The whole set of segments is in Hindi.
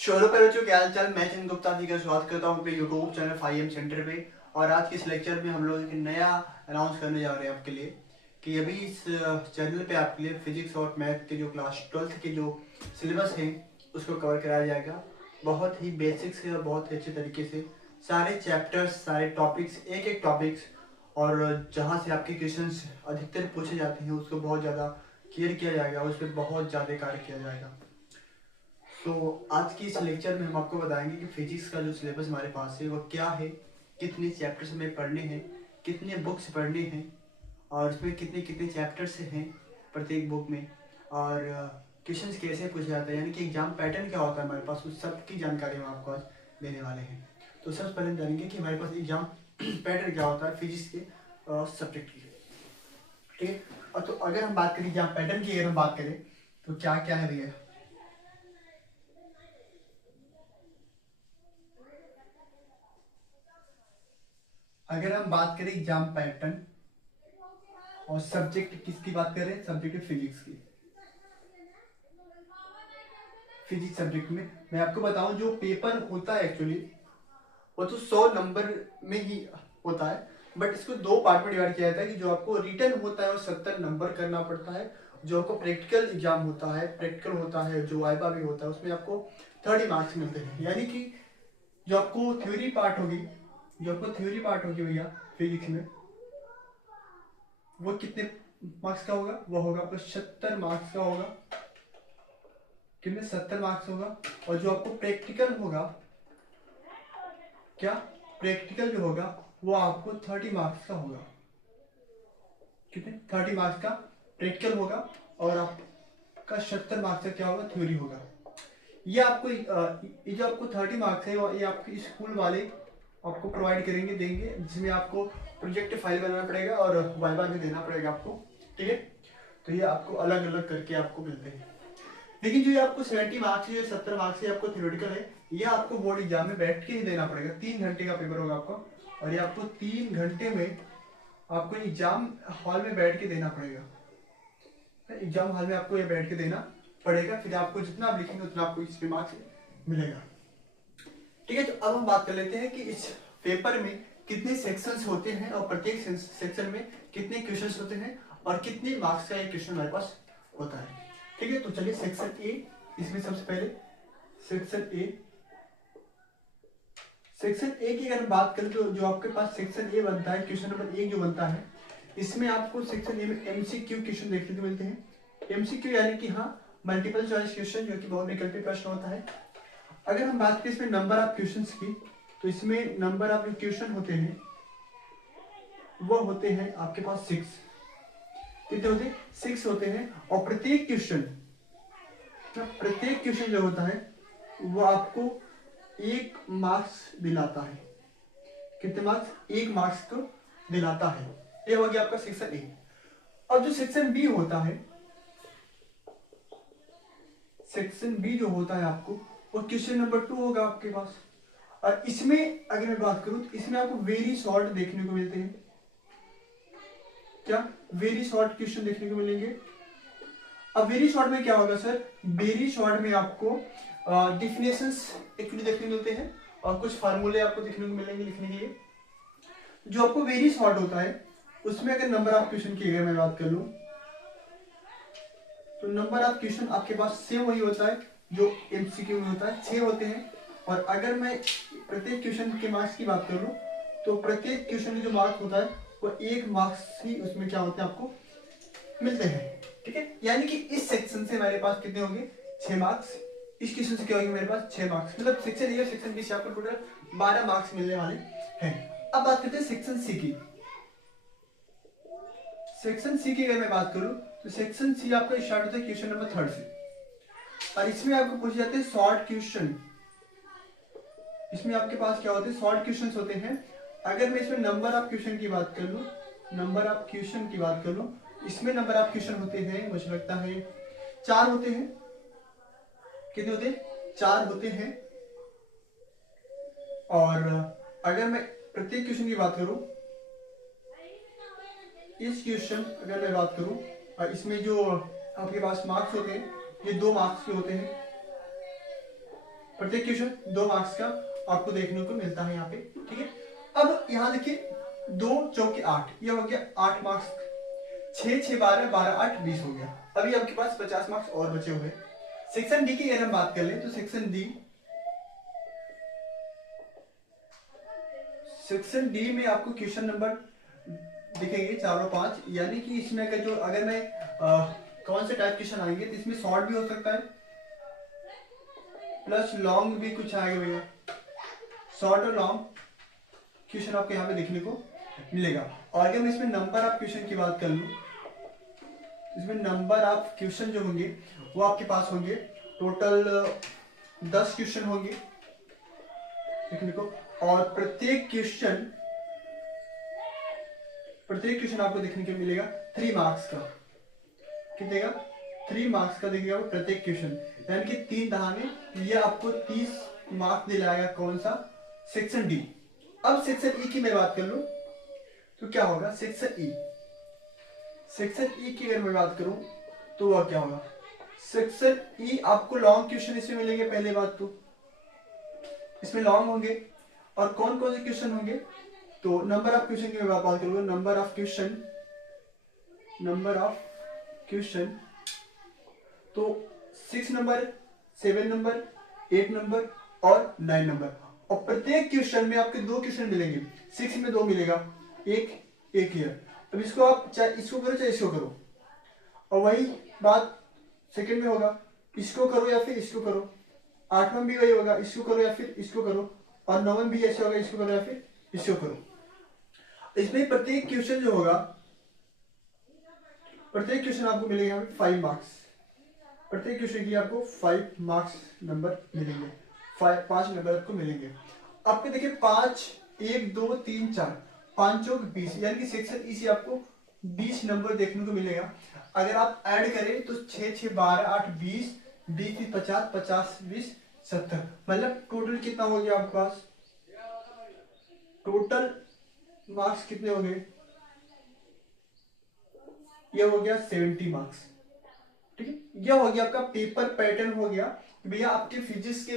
शोरो पर बच्चों क्या हाल चाल। मैं चंद गुप्ता जी का स्वागत करता हूँ अपने यूट्यूब चैनल 5M सेंटर पे। और आज के इस लेक्चर में हम लोग एक नया अनाउंस करने जा रहे हैं आपके लिए कि अभी इस चैनल पे आपके लिए फिजिक्स और मैथ के जो क्लास 12th के जो सिलेबस है उसको कवर कराया जाएगा। बहुत ही बेसिक से और बहुत ही अच्छे तरीके से सारे चैप्टर्स, सारे टॉपिक्स, एक एक टॉपिक्स, और जहाँ से आपके क्वेश्चन अधिकतर पूछे जाते हैं उसको बहुत ज़्यादा क्लियर किया जाएगा, उस पर बहुत ज़्यादा कार्य किया जाएगा। तो आज की इस लेक्चर में हम आपको बताएंगे कि फिजिक्स का जो सिलेबस हमारे पास है वो क्या है, कितने चैप्टर्स हमें पढ़ने हैं, कितने बुक्स पढ़ने हैं, और उसमें कितने कितने चैप्टर्स हैं प्रत्येक बुक में, और क्वेश्चंस कैसे पूछे जाते हैं, यानी कि एग्जाम पैटर्न क्या होता है हमारे पास, उस सब की जानकारी हम आपको आज देने वाले हैं। तो सबसे पहले हम जानेंगे कि हमारे पास एग्जाम पैटर्न क्या होता है फिजिक्स के सब्जेक्ट की। ठीक है, और तो अगर हम बात करें एग्जाम पैटर्न की, अगर हम बात करें तो क्या क्या है भैया। अगर हम बात करें एग्जाम पैटर्न और सब्जेक्ट किसकी बात करें, सब्जेक्ट फिजिक्स की। फिजिक्स सब्जेक्ट में मैं आपको बताऊं जो पेपर होता है एक्चुअली वो तो 100 नंबर में ही होता है, बट इसको दो पार्ट में डिवाइड किया जाता है कि जो आपको रिटर्न होता है वो 70 नंबर करना पड़ता है, जो आपको प्रैक्टिकल एग्जाम होता है, प्रैक्टिकल होता है, जो वाइवा भी होता है उसमें आपको 30 मार्क्स मिलते हैं। यानी कि जो आपको थ्योरी पार्ट होगी, जो आपको थ्योरी पार्ट होगी भैया फिजिक्स में, वो कितने मार्क्स का होगा, वो होगा आपको 70 मार्क्स का होगा। कितने, 70 मार्क्स होगा। और जो आपको प्रैक्टिकल होगा, क्या प्रैक्टिकल जो होगा वो आपको 30 मार्क्स का होगा। कितने, 30 मार्क्स का प्रैक्टिकल होगा, और आपका 70 मार्क्स का क्या होगा, थ्योरी होगा। ये आपको ये जो आपको 30 मार्क्स है ये आपके स्कूल वाले आपको प्रोवाइड करेंगे, देंगे, जिसमें आपको प्रोजेक्ट फाइल बनाना पड़ेगा और वाइवा भी देना पड़ेगा आपको। ठीक है, तो ये आपको अलग अलग करके आपको मिलते हैं। लेकिन जो ये आपको 70 मार्क्स है, 70 मार्क्स है आपको थ्योरेटिकल है, ये आपको बोर्ड एग्जाम में बैठ के ही देना पड़ेगा। 3 घंटे का पेपर होगा आपका, और ये आपको 3 घंटे में आपको एग्जाम हॉल में बैठ के देना पड़ेगा। एग्जाम हॉल में आपको ये बैठ के देना पड़ेगा, फिर आपको जितना आप लिखेंगे उतना आपको इस पे मार्क्स मिलेगा। ठीक है, तो अब हम बात कर लेते हैं कि इस पेपर में कितने सेक्शंस होते हैं और प्रत्येक सेक्शन में कितने क्वेश्चंस होते हैं और कितने मार्क्स का एक क्वेश्चन हमारे पास होता है। ठीक है, तो चलिए सेक्शन ए, इसमें सबसे पहले सेक्शन ए, सेक्शन ए की अगर बात करें तो जो आपके पास सेक्शन ए बनता है, क्वेश्चन नंबर 1 जो बनता है, इसमें आपको सेक्शन ए में एमसीक्यू क्वेश्चन देखने को मिलते हैं। एमसीक्यू यानी कि हाँ, मल्टीपल चॉइस क्वेश्चन, जो कि बहुविकल्पी प्रश्न होता है। अगर हम बात करें इसमें नंबर ऑफ क्वेश्चंस की, तो इसमें नंबर ऑफ जो क्वेश्चन होते हैं वो होते हैं आपके पास 6। कितने होते हैं, 6 होते हैं। और प्रत्येक क्वेश्चन जो होता है वो आपको 1 मार्क्स दिलाता है। कितने मार्क्स, 1 मार्क्स को दिलाता है। ये हो गया आपका सेक्शन ए। और जो सेक्शन बी होता है, सेक्शन बी जो होता है आपको वो क्वेश्चन नंबर 2 होगा आपके पास। और इसमें अगर मैं बात करूं तो इसमें आपको वेरी शॉर्ट देखने को मिलते हैं। क्या, वेरी शॉर्ट क्वेश्चन देखने को मिलेंगे। अब वेरी शॉर्ट में क्या होगा सर, वेरी शॉर्ट में आपको डिफिनेशंस एक्चुअली देखने को मिलते हैं और कुछ फार्मूले आपको देखने को मिलेंगे लिखने के लिए। जो आपको वेरी शॉर्ट होता है उसमें अगर नंबर ऑफ क्वेश्चन की अगर मैं बात कर लूं तो नंबर ऑफ क्वेश्चन आपके पास सेम वही होता है जो एमसीक्यू में होता है, 6 होते हैं। और अगर मैं प्रत्येक क्वेश्चन के मार्क्स की बात करूं तो प्रत्येक क्वेश्चन में जो मार्क्स होता है वो 1 मार्क्स ही उसमें क्या होते हैं आपको मिलते हैं। ठीक है, यानी कि इस सेक्शन से हमारे पास कितने होंगे, 6 मार्क्स। इस क्वेश्चन से क्या होंगे मेरे पास 6 मार्क्स, मतलब सेक्शन ए और सेक्शन बी से आपको टोटल 12 मार्क्स मिलने वाले हैं। अब बात करते हैं सेक्शन सी की। सेक्शन सी की अगर मैं बात करूं तो सेक्शन सी आपका स्टार्ट होता है क्वेश्चन नंबर 3 से, और इसमें आपको पूछे जाते हैं शॉर्ट क्वेश्चन। इसमें आपके पास क्या होते हैं, शॉर्ट क्वेश्चंस होते हैं। अगर मैं इसमें नंबर ऑफ क्वेश्चन की बात कर लूं, नंबर ऑफ क्वेश्चन की बात कर लूं, इसमें नंबर ऑफ क्वेश्चन होते हैं, मुझे लगता है 4 होते हैं। कितने होते हैं, 4 होते हैं। और अगर मैं प्रत्येक क्वेश्चन की बात करूं, इस क्वेश्चन अगर मैं बात करूं, और इसमें जो आपके पास मार्क्स होते हैं ये 2 मार्क्स के होते हैं। प्रत्येक क्वेश्चन 2 मार्क्स का आपको देखने को मिलता है यहाँ पे, ठीक है। अब यहाँ देखिए 2 चौके 8, ये हो गया 8 मार्क्स, 6 6 12 12 8 20 हो गया। अभी आपके पास 50 मार्क्स और बचे हुए। सेक्शन डी की अगर हम बात कर लें तो सेक्शन डी में आपको क्वेश्चन नंबर दिखेंगे 4 और 5, यानी कि इसमें अगर मैं कौन से टाइप क्वेश्चन आएंगे तो इसमें शॉर्ट भी हो सकता है प्लस लॉन्ग भी कुछ आएगा भैया। शॉर्ट और लॉन्ग क्वेश्चन आपको यहाँ पे देखने को मिलेगा। और अगर मैं इसमें नंबर ऑफ क्वेश्चन की बात कर लूँ, इसमें नंबर ऑफ क्वेश्चन जो होंगे वो आपके पास होंगे टोटल 10 क्वेश्चन होंगे देखने को। और प्रत्येक क्वेश्चन आपको देखने को मिलेगा 3 मार्क्स का। कितने का? 3 मार्क्स का देखिएगा प्रत्येक क्वेश्चन, यानी कि 3 दहाने ये आपको 30 मार्क्स दिलाएगा। कौन सा? Section D. अब सेक्शन ई की मैं बात कर लूं तो क्या होगा? सेक्शन ई की अगर मैं बात करूं तो वह क्या होगा? सेक्शन ई आपको लॉन्ग क्वेश्चन इसमें मिलेंगे। पहले बात तो इसमें लॉन्ग होंगे। और कौन कौन से क्वेश्चन होंगे? तो नंबर ऑफ क्वेश्चन की मैं बात करूंगा। नंबर ऑफ क्वेश्चन तो 6 नंबर, 7 नंबर, 8 नंबर और 9 नंबर। और प्रत्येक क्वेश्चन में आपके 2 क्वेश्चन मिलेंगे। 6 में 2 मिलेगा, एक ईयर। अब इसको आप चाहे इसको करो चाहे इसको करो। और वही बात सेकंड में होगा, इसको करो या फिर इसको करो। 8वां भी वही होगा, इसको करो या फिर इसको करो। और 9वां भी ऐसे होगा, इसको करो या फिर इसको करो। इसमें प्रत्येक क्वेश्चन जो होगा, प्रत्येक क्वेश्चन आपको मिलेगा 5 मार्क्स। प्रत्येक क्वेश्चन की आपको 5 मार्क्स नंबर मिलेंगे, 5 नंबर आपको मिलेंगे। आपके देखिए 5 1 2 3 4 5 चौक 20, यानी कि सेक्शन ई से आपको 20 नंबर देखने को मिलेगा। अगर आप ऐड करें तो 6 6 12 8 20 20 50 50 20 70, मतलब टोटल कितना हो गया आपके पास? टोटल मार्क्स कितने हो गए? ये हो गया 70 मार्क्स, ठीक है। यह हो गया आपका पेपर पैटर्न हो गया। भैया आपके फिजिक्स के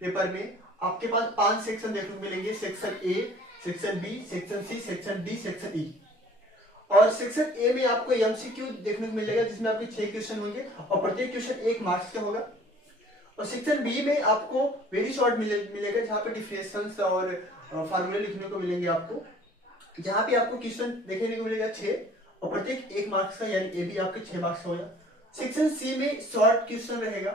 पेपर में आपके पास 5 सेक्शन देखने को मिलेंगे। Section A, section B, section C, section D, section E. और सेक्शन ए में आपको एमसीक्यू देखने को मिलेगा, जिसमें आपके 6 क्वेश्चन होंगे और प्रत्येक क्वेश्चन 1 मार्क्स का होगा। और सेक्शन बी में आपको वेरी शॉर्ट मिलेगा, जहाँ पे डिफरेंशियल्स और फार्मूले लिखने को मिलेंगे आपको, जहाँ पे आपको क्वेश्चन देखने को मिलेगा 6 और प्रत्येक 1 मार्क्स का, यानी ए भी आपके 6 मार्क्स का होगा। सेक्शन सी में शॉर्ट क्वेश्चन रहेगा,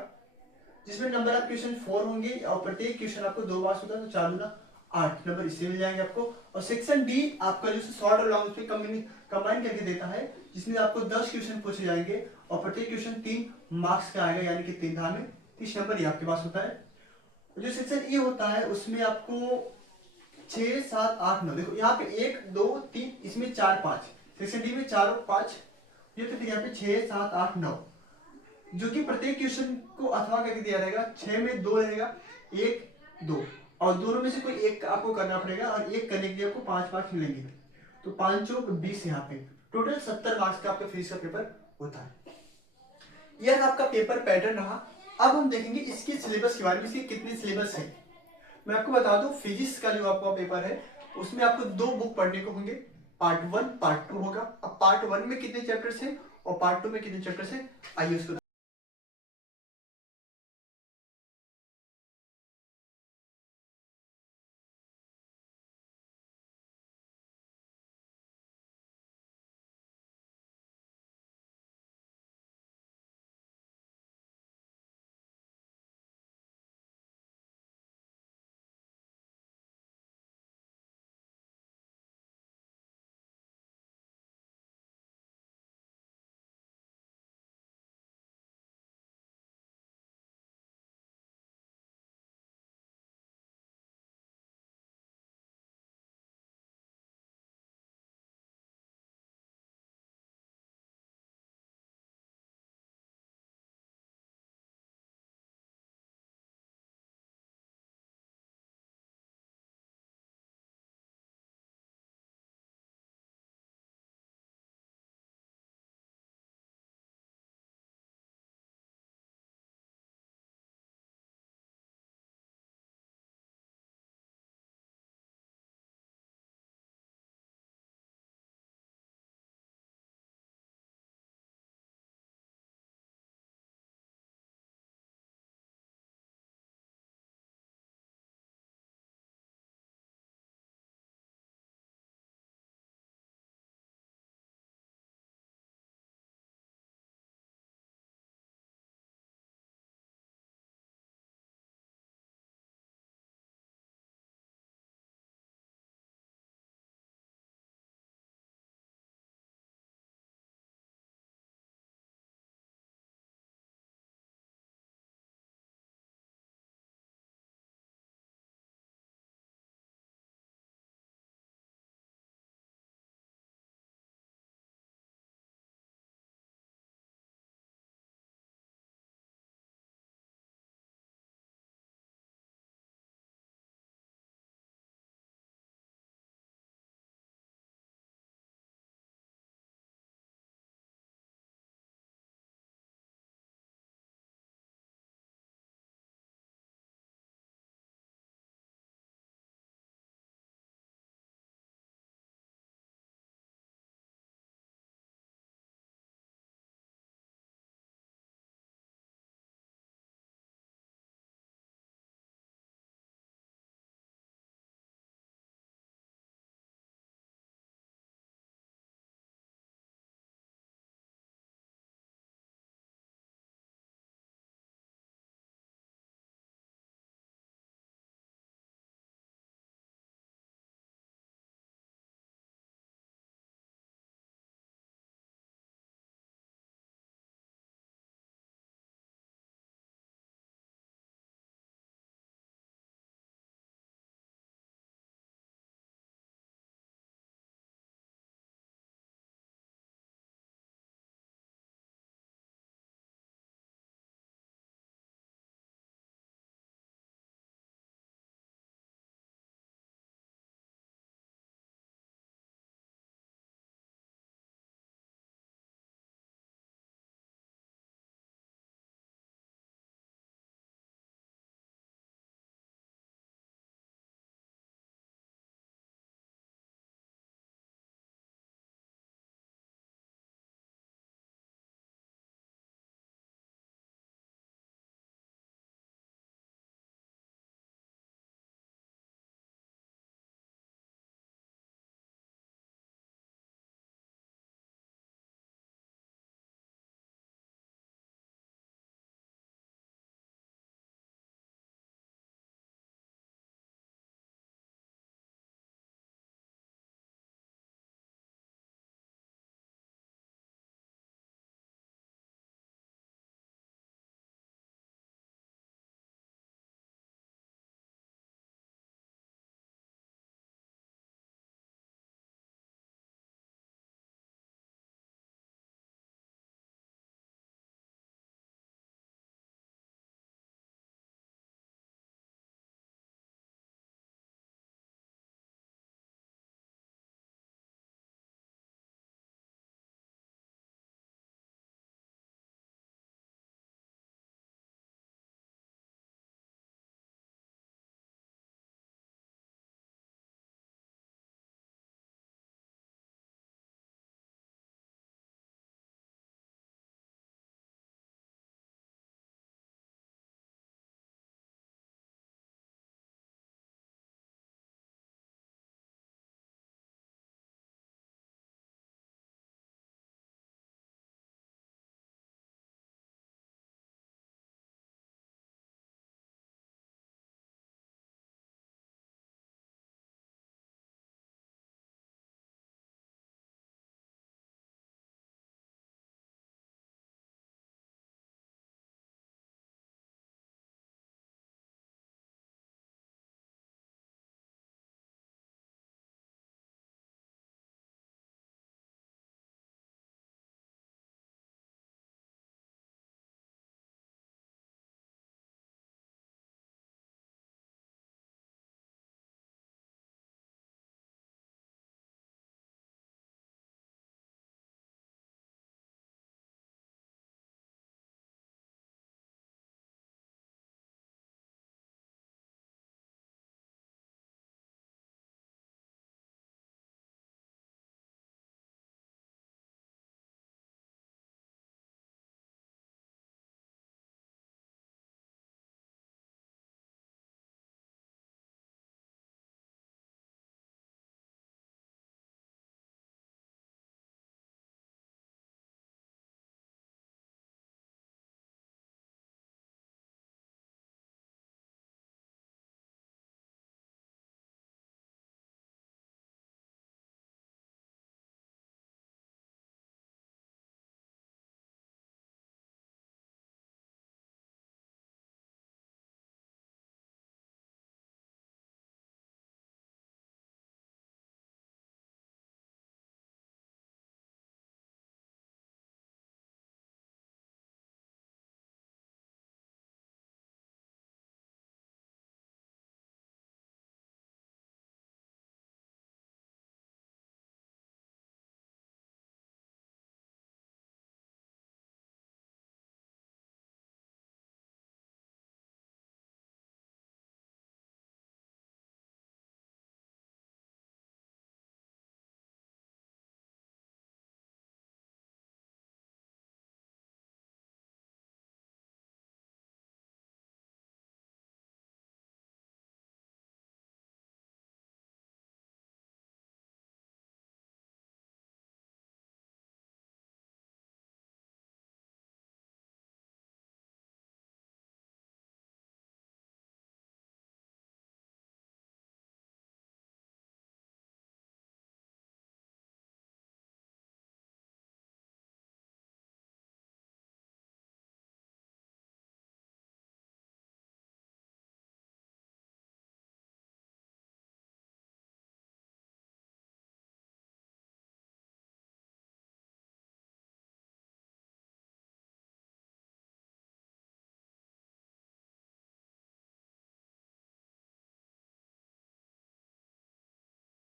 जिसमें नंबर ऑफ क्वेश्चन 4 होंगे और प्रत्येक क्वेश्चन आपको 2 मार्क्स होता है, तो 4 गुना 8 नंबर इससे मिल जाएंगे आपको। और सेक्शन डी आपका जो शॉर्ट और लॉन्ग उसमें कंबाइन करके देता है, जिसमें आपको 10 क्वेश्चन पूछे जाएंगे और प्रत्येक क्वेश्चन 3 मार्क्स का आएगा, यानी कि 3 धार में 30 नंबर ये आपके पास होता है। जो सेक्शन ई होता है उसमें आपको 6 7 8 9, देखो यहाँ पे 1 2 3, इसमें 4 5, सेक्शन डी में 4 और 5, ये तो फिर यहाँ पे 6 7 8 9, जो कि प्रत्येक क्वेश्चन को अथवा करके दिया रहेगा। 6 में 2 रहेगा, 1 2, और दोनों में से कोई एक आपको करना पड़ेगा और एक करने के लिए आपको 5 मार्क्स मिलेंगे। तो 5 चौक 20, यहाँ पे टोटल 70 मार्क्स का आपका फिजिक्स का पेपर होता है। यह आपका पेपर पैटर्न रहा। अब हम देखेंगे इसके सिलेबस के बारे में, इसके कितने सिलेबस है। मैं आपको बता दूं, फिजिक्स का जो आपका पेपर है उसमें आपको 2 बुक पढ़ने को होंगे, पार्ट 1 पार्ट 2 होगा। अब पार्ट 1 में कितने चैप्टर्स हैं और पार्ट 2 में कितने चैप्टर्स हैं, आइए उसको